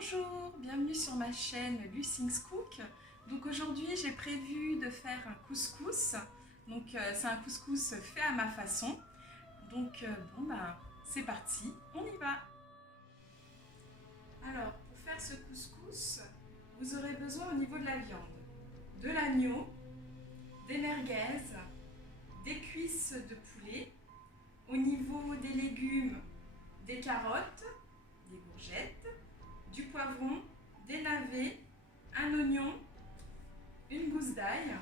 Bonjour, bienvenue sur ma chaîne Lucing's Cook. Donc aujourd'hui j'ai prévu de faire un couscous. Donc c'est un couscous fait à ma façon. Donc c'est parti, on y va. Alors pour faire ce couscous, vous aurez besoin au niveau de la viande, de l'agneau, des merguez, des cuisses de poulet. Au niveau des légumes, des carottes, des courgettes, du poivron, des navets, un oignon, une gousse d'ail,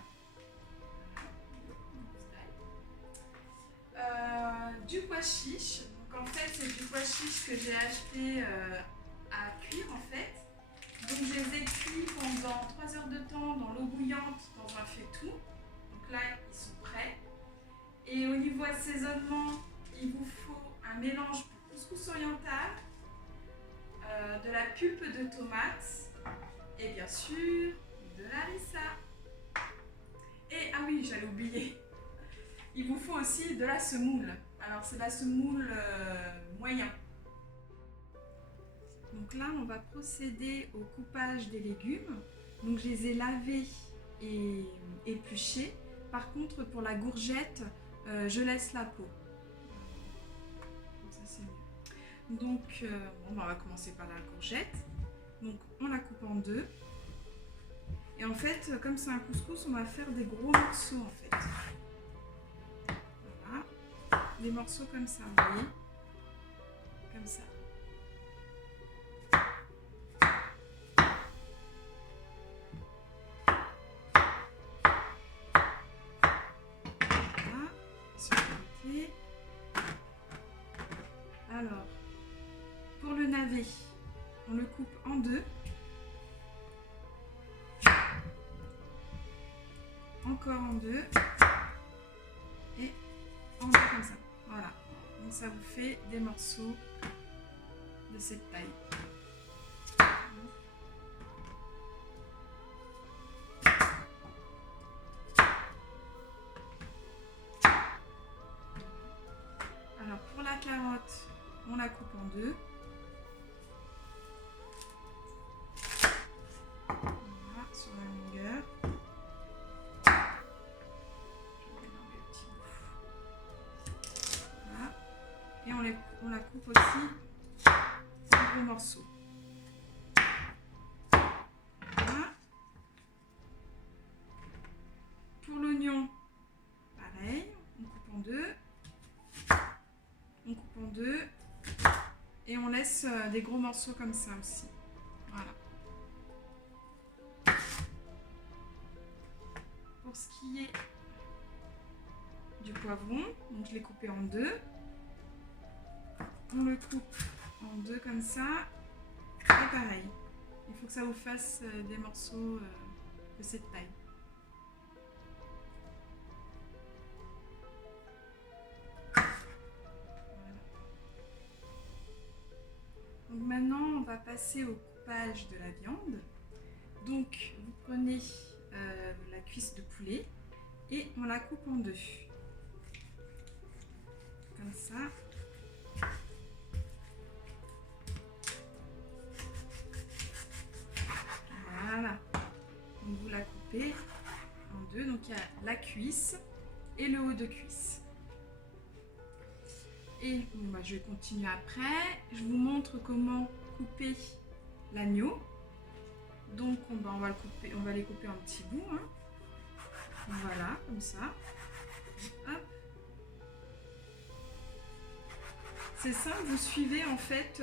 du pois chiche. Donc en fait c'est du pois chiche que j'ai acheté à cuire en fait. Donc je les ai cuits pendant 3 heures de temps dans l'eau bouillante dans un faitout. Donc là ils sont prêts. Et au niveau assaisonnement, il vous faut un mélange pour couscous oriental, de la pulpe de tomate et bien sûr de la harissa. Et ah oui, j'allais oublier, il vous faut aussi de la semoule. Alors c'est la semoule moyen. Donc là on va procéder au coupage des légumes. Donc je les ai lavés et épluchés. Par contre pour la gourgette, je laisse la peau. Comme ça c'est mieux. Donc on va commencer par la courgette. Donc on la coupe en deux. Et en fait, comme c'est un couscous, on va faire des gros morceaux en fait. Voilà. Des morceaux comme ça, vous voyez. Comme ça. Voilà. Sur le côté. Alors, pour le navet, on le coupe en deux. Encore en deux. Et en deux comme ça. Voilà. Donc ça vous fait des morceaux de cette taille. Alors pour la carotte, on la coupe en deux. Voilà, sur la longueur. Voilà. Et on la coupe aussi en gros morceaux. Voilà. Pour l'oignon, pareil, on coupe en deux. On coupe en deux. Et on laisse des gros morceaux comme ça aussi. Voilà. Pour ce qui est du poivron, donc je l'ai coupé en deux. On le coupe en deux comme ça. Et pareil, il faut que ça vous fasse des morceaux de cette taille. Donc maintenant, on va passer au coupage de la viande. Donc, vous prenez la cuisse de poulet et on la coupe en deux. Comme ça. Voilà. Donc vous la coupez en deux. Donc il y a la cuisse et le haut de cuisse. Et bon, je vais continuer après. Je vous montre comment couper l'agneau. Donc on va les couper en petits bouts. Hein. Voilà, comme ça. Hop. C'est simple, vous suivez en fait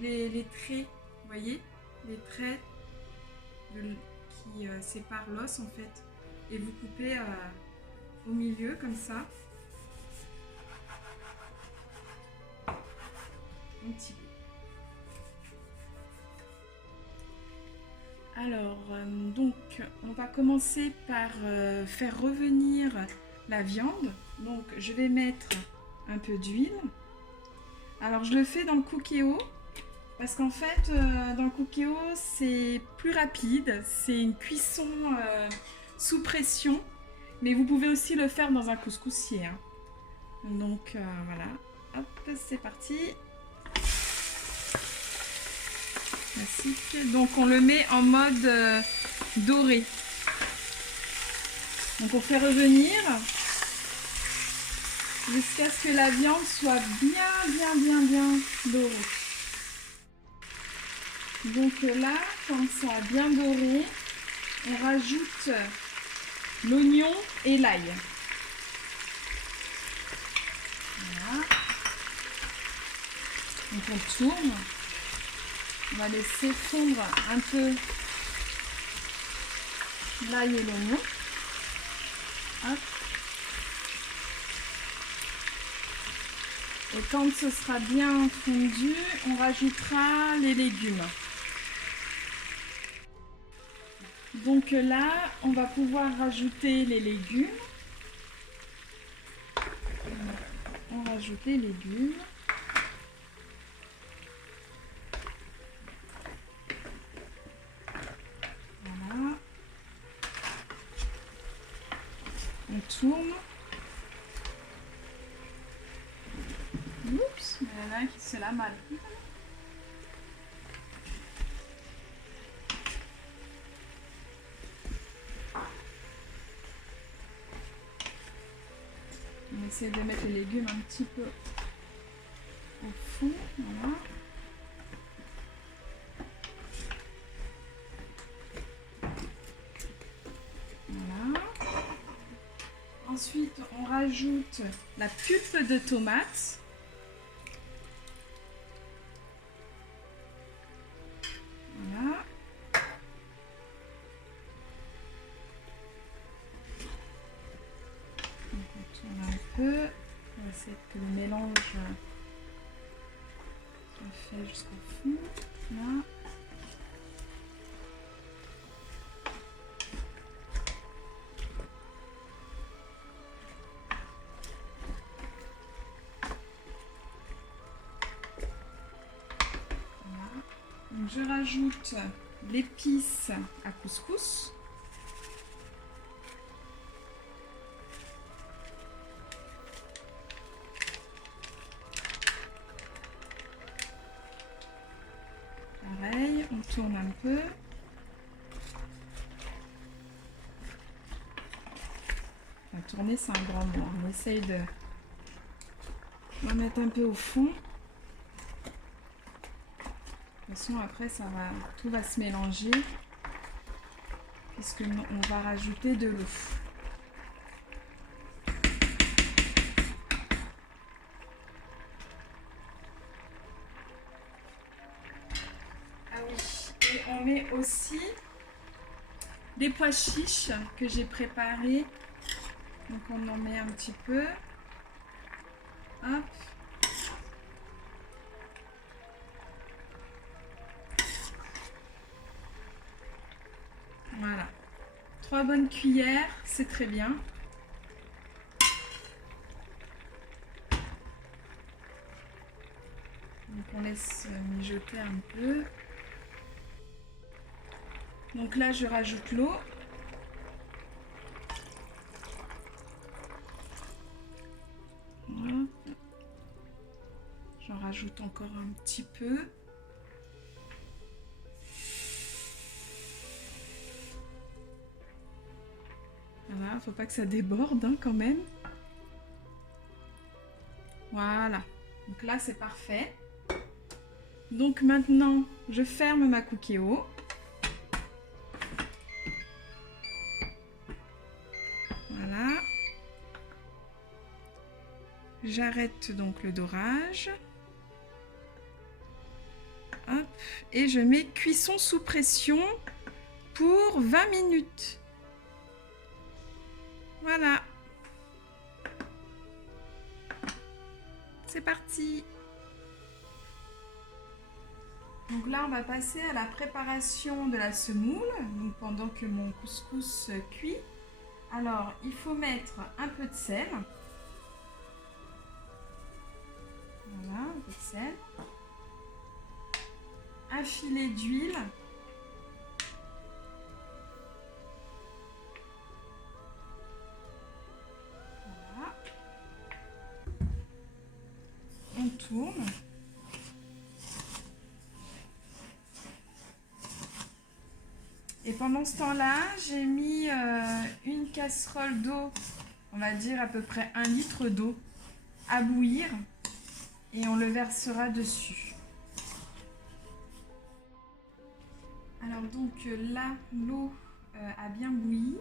les traits, vous voyez, les traits qui séparent l'os en fait. Et vous coupez au milieu comme ça. Un petit peu. Alors, donc, on va commencer par faire revenir la viande. Donc, je vais mettre un peu d'huile. Alors, je le fais dans le Cookéo parce qu'en fait, dans le Cookéo, c'est plus rapide. C'est une cuisson sous pression, mais vous pouvez aussi le faire dans un couscoussier. Hein. Donc, voilà. Hop, c'est parti. classique. Donc on le met en mode doré. Donc on fait revenir jusqu'à ce que la viande soit bien dorée. Donc là, quand ça a bien doré, on rajoute l'oignon et l'ail. Voilà. Donc on tourne. On va laisser fondre un peu l'ail et l'oignon. Hop. Et quand ce sera bien fondu, on rajoutera les légumes. Donc là, on va pouvoir rajouter les légumes. On rajoute les légumes. Voilà. On tourne. Oups, il y en a un qui se la mal. On essaie de mettre les légumes un petit peu au fond. Voilà. Voilà. Ensuite, on rajoute la pulpe de tomate. Voilà. Donc on tourne un peu. On va essayer que le mélange soit fait jusqu'au fond. Là. Donc je rajoute l'épice à couscous. Pareil, on tourne un peu. Enfin, tourner, c'est un grand mot. On essaye de remettre un peu au fond. De toute façon, après, tout va se mélanger puisque on va rajouter de l'eau. Ah oui, et on met aussi des pois chiches que j'ai préparés. Donc on en met un petit peu. Hop. Voilà. 3 bonnes cuillères, c'est très bien. Donc on laisse mijoter un peu. Donc là, je rajoute l'eau. Voilà. J'en rajoute encore un petit peu. Voilà, faut pas que ça déborde hein, quand même. Voilà. Donc là, c'est parfait. Donc maintenant, je ferme ma Cookéo. Voilà. J'arrête donc le dorage. Hop. Et je mets cuisson sous pression pour 20 minutes. Voilà. C'est parti. Donc là, on va passer à la préparation de la semoule. Donc pendant que mon couscous cuit. Alors, il faut mettre un peu de sel. Voilà, un peu de sel. Un filet d'huile. Voilà. On tourne. Et pendant ce temps-là, j'ai mis une casserole d'eau, on va dire à peu près 1 litre d'eau, à bouillir et on le versera dessus. Alors donc là, l'eau a bien bouilli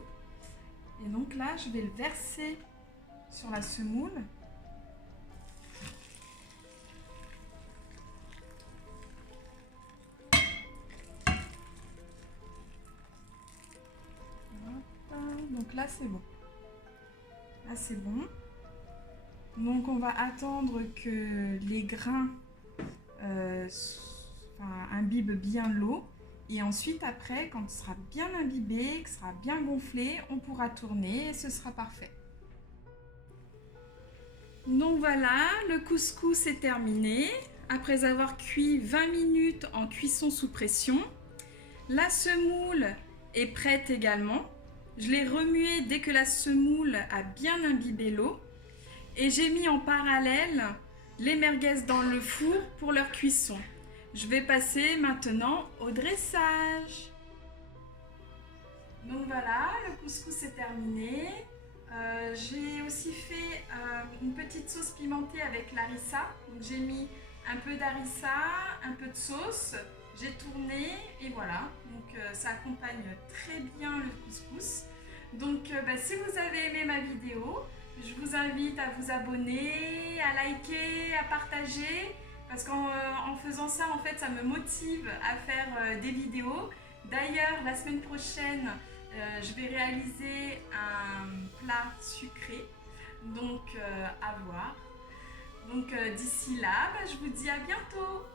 et donc là, je vais le verser sur la semoule. Donc là, c'est bon. Là, c'est bon. Donc, on va attendre que les grains imbibent bien l'eau. Et ensuite, après, quand ce sera bien imbibé, que ce sera bien gonflé, on pourra tourner et ce sera parfait. Donc voilà, le couscous est terminé. Après avoir cuit 20 minutes en cuisson sous pression, la semoule est prête également. Je l'ai remuée dès que la semoule a bien imbibé l'eau. Et j'ai mis en parallèle les merguez dans le four pour leur cuisson. Je vais passer maintenant au dressage. Donc voilà, le couscous est terminé. J'ai aussi fait une petite sauce pimentée avec l'harissa. Donc j'ai mis un peu d'harissa, un peu de sauce. J'ai tourné et voilà. Donc ça accompagne très bien le couscous. Donc si vous avez aimé ma vidéo, je vous invite à vous abonner, à liker, à partager. Parce qu'en faisant ça, en fait, ça me motive à faire des vidéos. D'ailleurs, la semaine prochaine, je vais réaliser un plat sucré. Donc, à voir. Donc, d'ici là, je vous dis à bientôt.